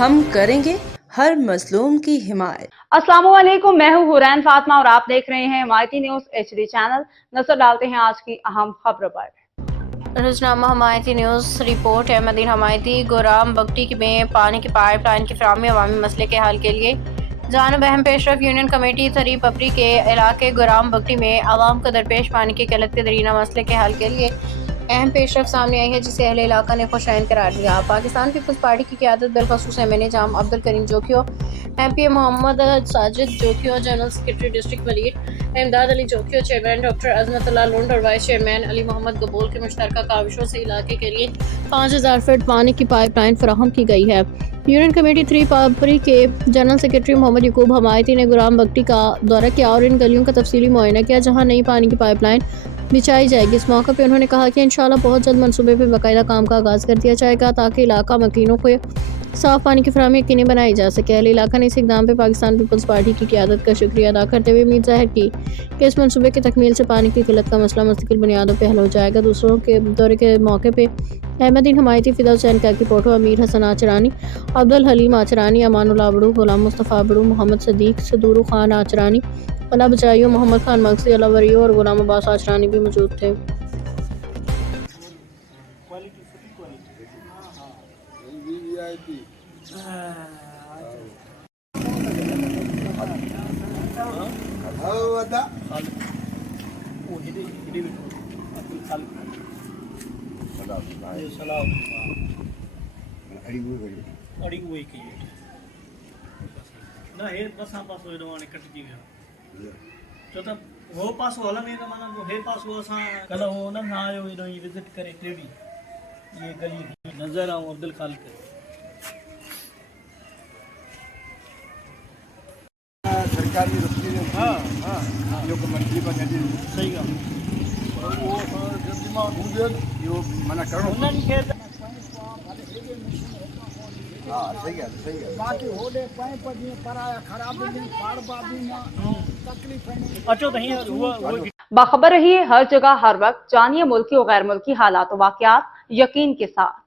हम करेंगे हर मजलूम की हिमायत। अस्सलामुअलैकुम, मैं हूँ हुरैन फातिमा और आप देख रहे हैं हिमायती न्यूज HD चैनल। नजर डालते हैं आज की अहम खबरों पर। रोजनामा हिमायती न्यूज रिपोर्ट है। मदीना हिमायती गुराम बगटी में पानी की पाइपलाइन की फराहमी अवामी मसले के हल के लिए जानब अहम पेशरफ यूनियन कमेटी थरी पपरी के इलाके गुराम बगटी में आवाम को दरपेश पानी की किल्लत के दरीना मसले के हल के लिए अहम पेशरफ सामने आई है, जिसे अहले इलाका ने खुशैन करार दिया। पाकिस्तान पीपल्स पार्टी की क़यादत बिलखसूस MNA Jam Abdul Karim Jokhio, MP Mohammad Sajid Jokhio, general secretary district Waleed Imdad Ali Jokhio, chairman doctor Azmatullah Lund और वाइस चेयरमैन अली मोहम्मद गबूल के मुश्तरका काविशों से इलाके के लिए 5000 फीट पानी की पाइपलाइन फराहम की गई है। यूनियन कमेटी थ्री पापरी के जनरल सेक्रेटरी मोहम्मद यकूब हमायती ने गुराम बगटी का दौरा किया और इन गलियों का तफसीली मुआयना किया जहां नई पानी की पाइपलाइन बिछाई जाएगी। इस मौके पर उन्होंने कहा कि इंशाल्लाह बहुत जल्द मनसूबे पर बाकायदा काम का आगाज़ कर दिया जाएगा ताकि इलाका मकीनों को साफ पानी की फराहमी यकीनी बनाई जा सके। अहले इलाका ने इस इक़दाम पर पाकिस्तान पीपल्स पार्टी की क़यादत का शुक्रिया अदा करते हुए उम्मीद जाहिर की कि इस मनसूबे की तकमील से पानी की किल्लत का मसला मुस्तकिल बुनियादों पर हल हो जाएगा। दूसरों के दौरे के मौके पर अहमदीन हमायती, फिदा हुसैन काकी पोटो, अमीर हसन आचरानी, अब्दुल हलीम आचरानी, अमानुल्लाह अबड़ू, गुलाम मुस्तफ़ा अबड़ू, मोहम्मद सदीक, सदूर खान आचरानी, अला बचाइयो, मोहम्मद खान मकसी, अला वरियो और गुलाम अब्बास आचरानी भी मौजूद थे। ना हे बस पास हो रवाने कट जी गया जो तो वो पास होला नहीं माना वो हे पास हो सा कल हो ना आयो इनो विजिट करे टेडी ये गली नजर आऊं अब्दुल खालिक सरकारी रस्ते में हां यो को मंत्री बने दी सही गा वो जतिमा हुजे यो मना करो उन्हनि खे सही है बाकी होडे पाइप जी कराया खराब नहीं पाड़ बाबी में तकलीफ अचो नहीं हुआ वो बाखबर रहिए हर जगह हर वक्त, जानिए मुल्की और गैर मुल्की हालात और वाकयात यकीन के साथ।